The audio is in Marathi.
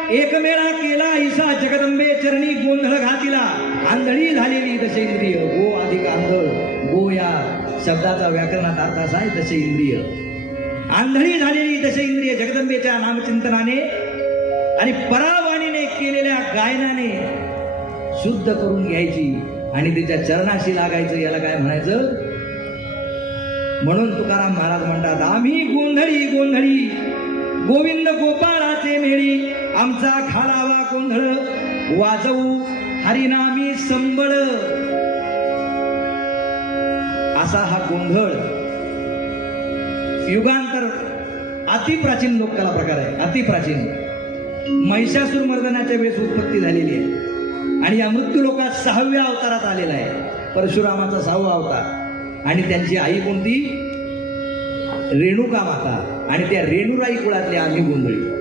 एकमेळा केला ईसा जगदंबे चरणी गोंधळ घातिला, आंधळी झालेली दशे इंद्रिय. गो अधिक आंधळ, गो या शब्दाचा व्याकरणात अर्थ असा आहे दशे इंद्रिय. आंधळी झालेली दशे इंद्रिय जगदंबेच्या नामचिंतनाने आणि परावाणीने केलेल्या गायनाने शुद्ध करून घ्यायची आणि तिच्या चरणाशी लागायचं. याला काय म्हणायचं? म्हणून तुकाराम महाराज म्हणतात, आम्ही गोंधळी गोंधळी गोविंद गोपाळाचे मेळी, आमचा घालावा गोंधळ वाजवू हरिनामी संबळ. असा हा गोंधळ युगांतर अतिप्राचीन लोककला प्रकार आहे. अतिप्राचीन महिषासुर मर्दनाच्या वेळेस उत्पत्ती झालेली आहे आणि या मृत्यू लोकात 6व्या अवतारात आलेला आहे. परशुरामाचा 6वा अवतार आणि त्यांची आई कोणती? रेणुका माता. आणि त्या रेणुराई कुळातले आम्ही गोंधळी.